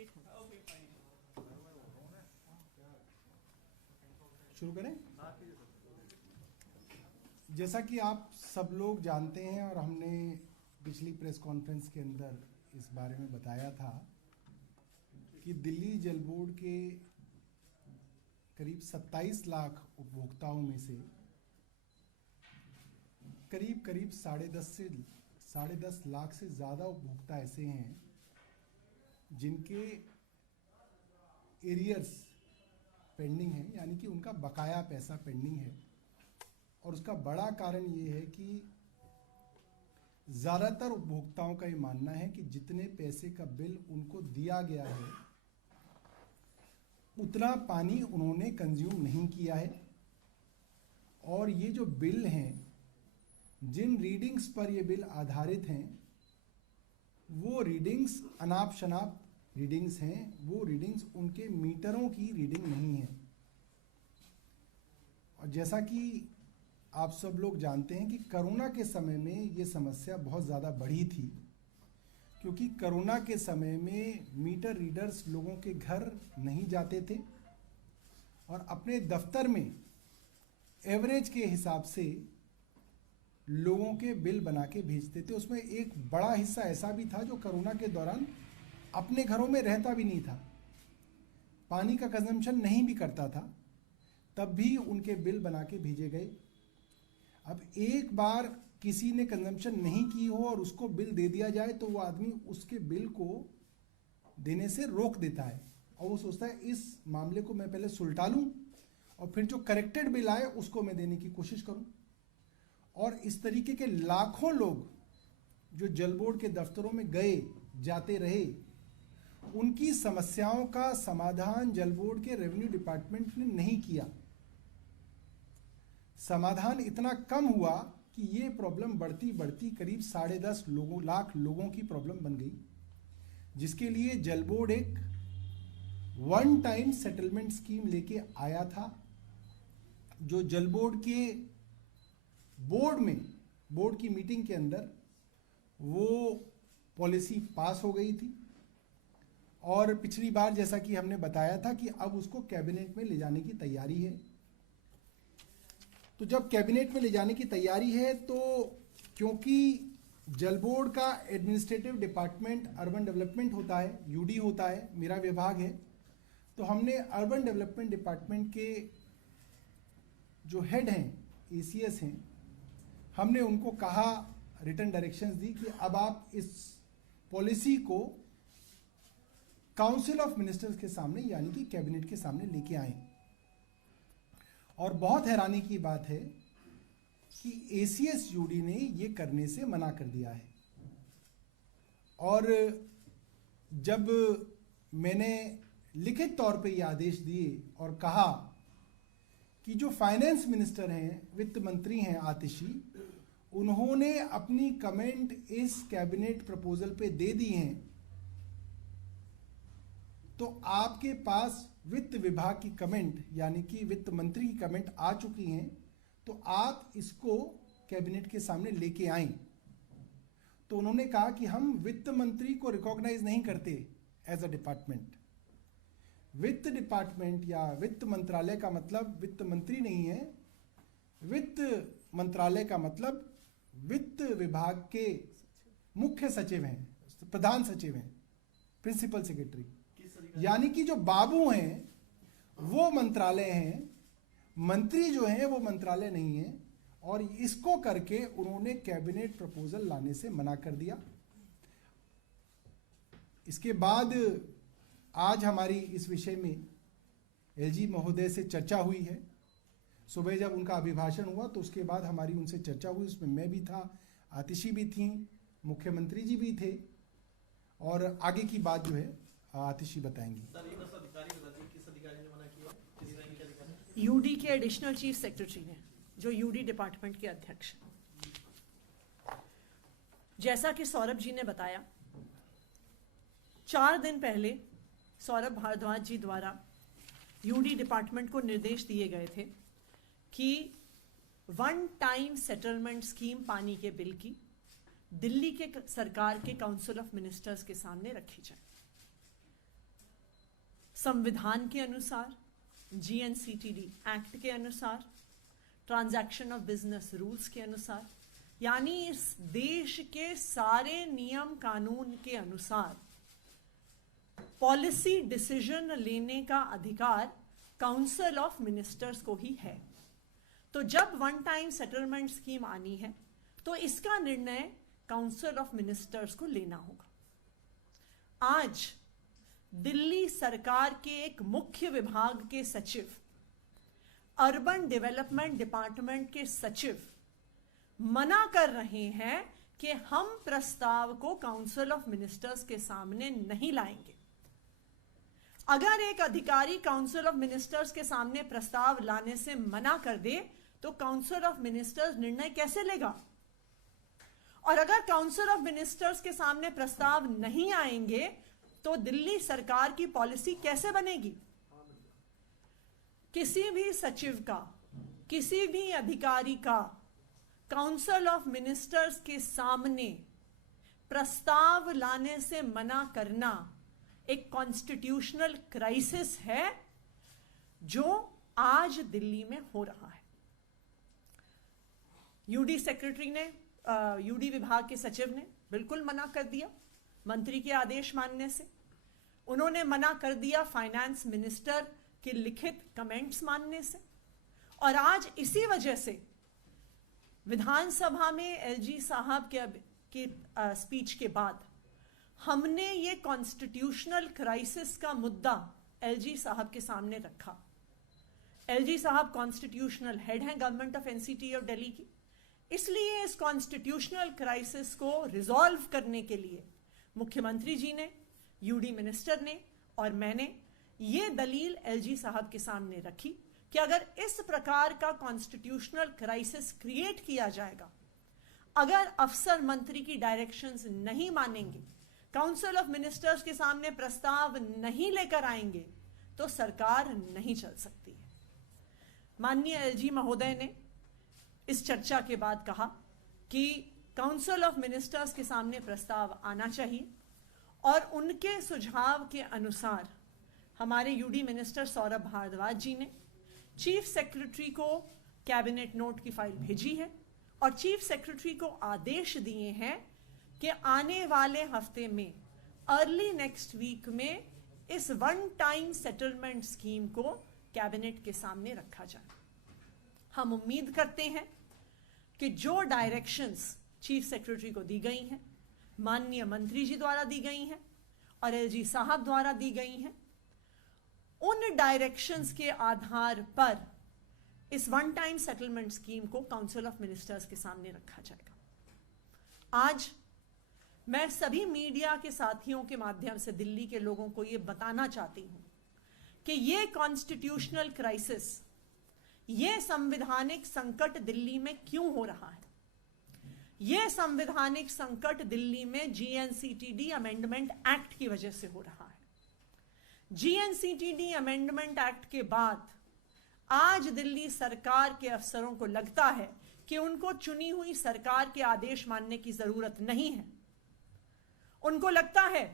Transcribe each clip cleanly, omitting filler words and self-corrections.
Late हूँ। शुरू करें। जैसा कि आप सब लोग जानते हैं और हमने पिछली प्रेस कॉन्फ्रेंस के अंदर इस बारे में बताया था कि दिल्ली जल बोर्ड के करीब 27 लाख उपभोक्ताओं में से करीब 10.5 लाख से ज़्यादा उपभोक्ता ऐसे हैं जिनके एरियर्स पेंडिंग है, यानी कि उनका बकाया पैसा पेंडिंग है। और उसका बड़ा कारण ये है कि ज़्यादातर उपभोक्ताओं का ये मानना है कि जितने पैसे का बिल उनको दिया गया है उतना पानी उन्होंने कंज्यूम नहीं किया है। और ये जो बिल हैं, जिन रीडिंग्स पर ये बिल आधारित हैं, वो रीडिंग्स अनाप शनाप रीडिंग्स हैं। वो रीडिंग्स उनके मीटरों की रीडिंग नहीं है। और जैसा कि आप सब लोग जानते हैं कि कोरोना के समय में ये समस्या बहुत ज़्यादा बढ़ी थी, क्योंकि कोरोना के समय में मीटर रीडर्स लोगों के घर नहीं जाते थे और अपने दफ्तर में एवरेज के हिसाब से लोगों के बिल बना के भेजते थे। उसमें एक बड़ा हिस्सा ऐसा भी था जो कोरोना के दौरान अपने घरों में रहता भी नहीं था, पानी का कंजम्पशन नहीं भी करता था, तब भी उनके बिल बना के भेजे गए। अब एक बार किसी ने कंजम्पशन नहीं की हो और उसको बिल दे दिया जाए तो वो आदमी उसके बिल को देने से रोक देता है और वो सोचता है इस मामले को मैं पहले सुलटा लूं और फिर जो करेक्टेड बिल आए उसको मैं देने की कोशिश करूं। और इस तरीके के लाखों लोग जो जल बोर्ड के दफ्तरों में गए जाते रहे, उनकी समस्याओं का समाधान जल बोर्ड के रेवेन्यू डिपार्टमेंट ने नहीं किया। समाधान इतना कम हुआ कि ये प्रॉब्लम बढ़ती बढ़ती करीब 10.5 लाख लोगों की प्रॉब्लम बन गई, जिसके लिए जल बोर्ड एक वन टाइम सेटलमेंट स्कीम लेके आया था। जो जल बोर्ड के बोर्ड की मीटिंग के अंदर वो पॉलिसी पास हो गई थी और पिछली बार जैसा कि हमने बताया था कि अब उसको कैबिनेट में ले जाने की तैयारी है। तो जब कैबिनेट में ले जाने की तैयारी है तो क्योंकि जल बोर्ड का एडमिनिस्ट्रेटिव डिपार्टमेंट अर्बन डेवलपमेंट होता है, यूडी होता है, मेरा विभाग है, तो हमने अर्बन डेवलपमेंट डिपार्टमेंट के जो हेड हैं, एसीएस हैं, हमने उनको कहा, रिटन डायरेक्शंस दी कि अब आप इस पॉलिसी को काउंसिल ऑफ मिनिस्टर्स के सामने यानी कि कैबिनेट के सामने लेके आए। और बहुत हैरानी की बात है कि एसीएस यूडी ने ये करने से मना कर दिया है। और जब मैंने लिखित तौर पे ये आदेश दिए और कहा कि जो फाइनेंस मिनिस्टर हैं, वित्त मंत्री हैं आतिशी, उन्होंने अपनी कमेंट इस कैबिनेट प्रपोजल पे दे दी हैं, तो आपके पास वित्त विभाग की कमेंट यानी कि वित्त मंत्री की कमेंट आ चुकी हैं, तो आप इसको कैबिनेट के सामने लेके आए। तो उन्होंने कहा कि हम वित्त मंत्री को रिकॉग्नाइज नहीं करते एज अ डिपार्टमेंट। वित्त डिपार्टमेंट या वित्त मंत्रालय का मतलब वित्त मंत्री नहीं है। वित्त मंत्रालय का मतलब वित्त विभाग के मुख्य सचिव हैं, प्रधान सचिव हैं, प्रिंसिपल सेक्रेटरी, यानी कि जो बाबू हैं वो मंत्रालय हैं, मंत्री जो हैं वो मंत्रालय नहीं है। और इसको करके उन्होंने कैबिनेट प्रपोजल लाने से मना कर दिया। इसके बाद आज हमारी इस विषय में एलजी महोदय से चर्चा हुई है। सुबह जब उनका अभिभाषण हुआ तो उसके बाद हमारी उनसे चर्चा हुई, उसमें मैं भी था, आतिशी भी थी, मुख्यमंत्री जी भी थे। और आगे की बात जो है आतिशी बताएंगी। यूडी के एडिशनल चीफ सेक्रेटरी ने, जो यूडी डिपार्टमेंट के अध्यक्ष। जैसा कि सौरभ जी ने बताया, 4 दिन पहले सौरभ भारद्वाज जी द्वारा यूडी डिपार्टमेंट को निर्देश दिए गए थे कि वन टाइम सेटलमेंट स्कीम पानी के बिल की दिल्ली के सरकार के काउंसिल ऑफ मिनिस्टर्स के सामने रखी जाए। संविधान के अनुसार, GNCTD एक्ट के अनुसार, ट्रांजैक्शन ऑफ बिजनेस रूल्स के अनुसार, यानी इस देश के सारे नियम कानून के अनुसार पॉलिसी डिसीजन लेने का अधिकार काउंसिल ऑफ मिनिस्टर्स को ही है। तो जब वन टाइम सेटलमेंट स्कीम आनी है तो इसका निर्णय काउंसिल ऑफ मिनिस्टर्स को लेना होगा। आज दिल्ली सरकार के एक मुख्य विभाग के सचिव, अर्बन डेवलपमेंट डिपार्टमेंट के सचिव मना कर रहे हैं कि हम प्रस्ताव को काउंसिल ऑफ मिनिस्टर्स के सामने नहीं लाएंगे। अगर एक अधिकारी काउंसिल ऑफ मिनिस्टर्स के सामने प्रस्ताव लाने से मना कर दे तो काउंसिल ऑफ मिनिस्टर्स निर्णय कैसे लेगा? और अगर काउंसिल ऑफ मिनिस्टर्स के सामने प्रस्ताव नहीं आएंगे तो दिल्ली सरकार की पॉलिसी कैसे बनेगी? किसी भी सचिव का, किसी भी अधिकारी का काउंसिल ऑफ मिनिस्टर्स के सामने प्रस्ताव लाने से मना करना एक कॉन्स्टिट्यूशनल क्राइसिस है जो आज दिल्ली में हो रहा है। यूडी सेक्रेटरी ने, यूडी विभाग के सचिव ने बिल्कुल मना कर दिया मंत्री के आदेश मानने से। उन्होंने मना कर दिया फाइनेंस मिनिस्टर के लिखित कमेंट्स मानने से। और आज इसी वजह से विधानसभा में एलजी साहब के स्पीच के बाद हमने ये कॉन्स्टिट्यूशनल क्राइसिस का मुद्दा एलजी साहब के सामने रखा। एलजी साहब कॉन्स्टिट्यूशनल हेड हैं government of NCT of Delhi की, इसलिए इस कॉन्स्टिट्यूशनल क्राइसिस को रिजॉल्व करने के लिए मुख्यमंत्री जी ने, यूडी मिनिस्टर ने और मैंने ये दलील एलजी साहब के सामने रखी कि अगर इस प्रकार का कॉन्स्टिट्यूशनल क्राइसिस क्रिएट किया जाएगा, अगर अफसर मंत्री की डायरेक्शंस नहीं मानेंगे, काउंसिल ऑफ मिनिस्टर्स के सामने प्रस्ताव नहीं लेकर आएंगे तो सरकार नहीं चल सकती है। माननीय एलजी महोदय ने इस चर्चा के बाद कहा कि काउंसिल ऑफ मिनिस्टर्स के सामने प्रस्ताव आना चाहिए और उनके सुझाव के अनुसार हमारे यूडी मिनिस्टर सौरभ भारद्वाज जी ने चीफ सेक्रेटरी को कैबिनेट नोट की फाइल भेजी है और चीफ सेक्रेटरी को आदेश दिए हैं कि आने वाले हफ्ते में, अर्ली नेक्स्ट वीक में इस वन टाइम सेटलमेंट स्कीम को कैबिनेट के सामने रखा जाए। हम उम्मीद करते हैं कि जो डायरेक्शंस चीफ सेक्रेटरी को दी गई हैं, माननीय मंत्री जी द्वारा दी गई हैं और एलजी साहब द्वारा दी गई हैं, उन डायरेक्शंस के आधार पर इस वन टाइम सेटलमेंट स्कीम को काउंसिल ऑफ मिनिस्टर्स के सामने रखा जाएगा। आज मैं सभी मीडिया के साथियों के माध्यम से दिल्ली के लोगों को यह बताना चाहती हूं कि यह कॉन्स्टिट्यूशनल क्राइसिस, यह संवैधानिक संकट दिल्ली में क्यों हो रहा है? यह संवैधानिक संकट दिल्ली में जीएनसीटीडी अमेंडमेंट एक्ट की वजह से हो रहा है। जीएनसीटीडी अमेंडमेंट एक्ट के बाद आज दिल्ली सरकार के अफसरों को लगता है कि उनको चुनी हुई सरकार के आदेश मानने की जरूरत नहीं है। उनको लगता है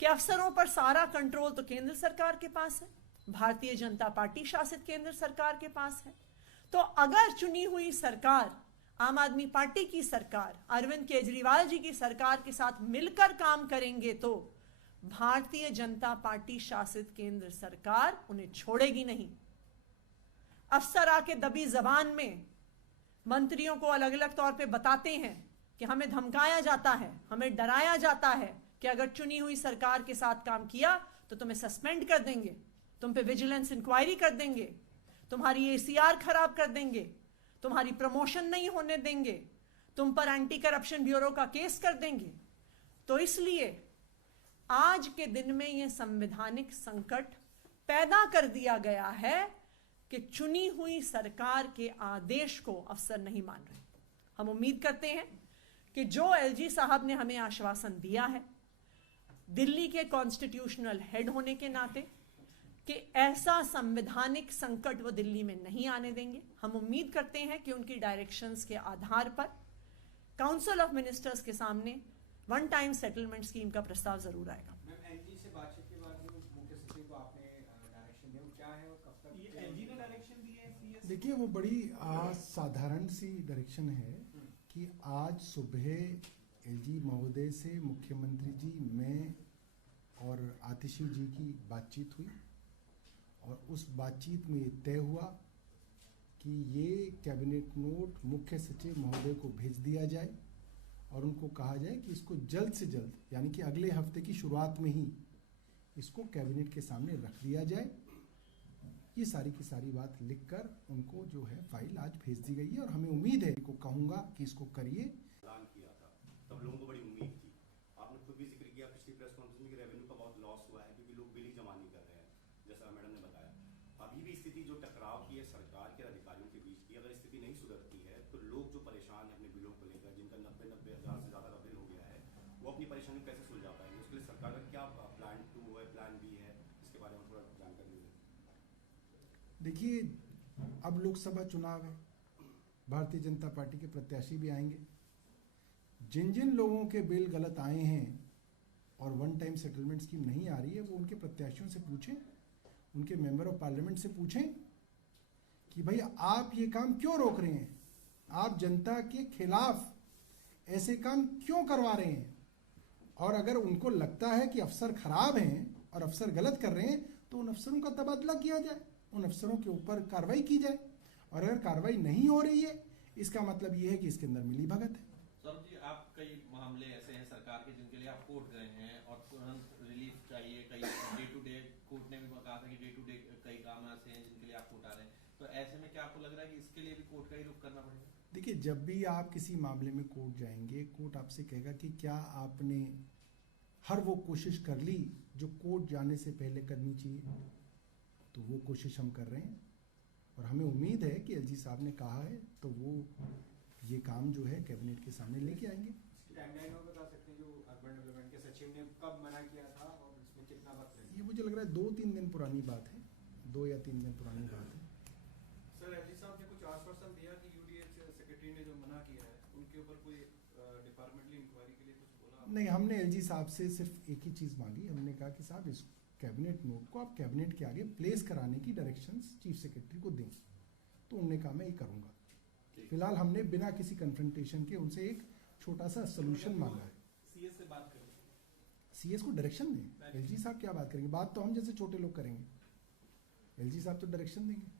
कि अफसरों पर सारा कंट्रोल तो केंद्र सरकार के पास है, भारतीय जनता पार्टी शासित केंद्र सरकार के पास है। तो अगर चुनी हुई सरकार, आम आदमी पार्टी की सरकार, अरविंद केजरीवाल जी की सरकार के साथ मिलकर काम करेंगे तो भारतीय जनता पार्टी शासित केंद्र सरकार उन्हें छोड़ेगी नहीं। अफसर आके दबी जबान में मंत्रियों को अलग अलग तौर पे बताते हैं कि हमें धमकाया जाता है, हमें डराया जाता है कि अगर चुनी हुई सरकार के साथ काम किया तो तुम्हें सस्पेंड कर देंगे, तुम पे विजिलेंस इंक्वायरी कर देंगे, तुम्हारी एसीआर खराब कर देंगे, तुम्हारी प्रमोशन नहीं होने देंगे, तुम पर एंटी करप्शन ब्यूरो का केस कर देंगे। तो इसलिए आज के दिन में यह संवैधानिक संकट पैदा कर दिया गया है कि चुनी हुई सरकार के आदेश को अफसर नहीं मान रहे। हम उम्मीद करते हैं कि जो एलजी साहब ने हमें आश्वासन दिया है दिल्ली के कॉन्स्टिट्यूशनल हेड होने के नाते कि ऐसा संवैधानिक संकट वो दिल्ली में नहीं आने देंगे। हम उम्मीद करते हैं कि उनकी डायरेक्शंस के आधार पर काउंसिल ऑफ मिनिस्टर्स के सामने वन टाइम सेटलमेंट स्कीम का प्रस्ताव जरूर आएगा। मैम, एनजी से बातचीत के बाद मुख्य सचिव को आपने क्या है और कब तक? ये एलजी ने डायरेक्शन दी है सीएस? देखिए वो बड़ी साधारण सी डायरेक्शन है कि आज सुबह एलजी महोदय से मुख्यमंत्री जी, मैं और आतिशी जी की बातचीत हुई और उस बातचीत में ये तय हुआ कि ये कैबिनेट नोट मुख्य सचिव महोदय को भेज दिया जाए और उनको कहा जाए कि इसको जल्द से जल्द, यानी कि अगले हफ्ते की शुरुआत में ही इसको कैबिनेट के सामने रख दिया जाए। ये सारी की सारी बात लिखकर उनको जो है फाइल आज भेज दी गई है और हमें उम्मीद है को कहूँगा कि इसको करिए। ऐलान किया था तब लोगों को बड़ी उम्मीद थी। आपने खुद भी जिक्र किया पिछली प्रेस कॉन्फ्रेंस में कि रेवेन्यू का बहुत लॉस हुआ है क्योंकि लोग बिल ही जमा नहीं कर रहे हैं, जैसा मैडम ने बताया। अभी भी स्थिति जो टकराव की है सरकार के अधिकारियों के बीच की, अगर स्थिति नहीं सुधरती है तो लोग जो परेशान है अपने बिलों को लेकर, जिनका 90-90 हज़ार से ज़्यादा का बिल हो गया है, वो अपनी परेशानी कैसे सुलझा पाएंगे? उसके लिए सरकार का क्या प्लान 2 है, प्लान बी है, इसके बारे में थोड़ा जानकारी दें। देखिए अब लोकसभा चुनाव है, भारतीय जनता पार्टी के प्रत्याशी भी आएंगे। जिन जिन लोगों के बिल गलत आए हैं और वन टाइम सेटलमेंट स्कीम नहीं आ रही है, वो उनके प्रत्याशियों से पूछें, उनके मेंबर ऑफ पार्लियामेंट से पूछें कि भाई आप ये काम क्यों रोक रहे हैं, आप जनता के खिलाफ ऐसे काम क्यों करवा रहे हैं। और अगर उनको लगता है कि अफसर खराब हैं और अफसर गलत कर रहे हैं तो उन अफसरों का तबादला किया जाए, उन अफसरों के ऊपर कार्रवाई की जाए। और अगर कार्रवाई नहीं हो रही है इसका मतलब ये है कि इसके अंदर मिली भगत है। सर जी, आप कई मामले ऐसे हैं सरकार के जिनके लिए आप कोर्ट गए हैं और तुरंत रिलीफ चाहिए, कई डे टू डे कोर्ट ने भी कहा था कि डे टू डे कई काम ऐसे हैं जिनके लिए आप कोर्ट आ रहे हैं, तो ऐसे में क्या आपको लग रहा है कि इसके लिए भी कोर्ट का ही रुख करना पड़ेगा? देखिए जब भी आप किसी मामले में कोर्ट जाएंगे, कोर्ट आपसे कहेगा कि क्या आपने हर वो कोशिश कर ली जो कोर्ट जाने से पहले करनी चाहिए, तो वो कोशिश हम कर रहे हैं और हमें उम्मीद है कि एलजी साहब ने कहा है तो वो ये काम जो है कैबिनेट के सामने लेके आएंगे। टाइमलाइन और बता सकते हैं जो अर्बन डेवलपमेंट के सचिव ने कब मना किया था और इसमें कितना वक्त लगेगा? ये मुझे लग रहा है 2-3 दिन पुरानी बात है, 2 या 3 दिन पुरानी बात है। सर एलजी साहब ने कुछ आश्वासन दिया कि यूडीएच सेक्रेटरी ने जो मना किया है उनके ऊपर कोई डिपार्टमेंटली इंक्वायरी के लिए कुछ बोला? नहीं, हमने एलजी साहब से सिर्फ एक ही चीज़ मांगी। हमने कहा कि साहब इस कैबिनेट नोट को आप कैबिनेट के आगे प्लेस कराने की डायरेक्शंस चीफ सेक्रेटरी को दें, तो उन्होंने कहा मैं ये करूँगा। फिलहाल हमने बिना किसी कन्फ्रंटेशन के उनसे एक छोटा सा सोल्यूशन मांगा है। सीएस से बात करें, सीएस को डायरेक्शन दें। एलजी साहब क्या बात करेंगे? बात तो हम जैसे छोटे लोग करेंगे, एलजी साहब तो डायरेक्शन देंगे।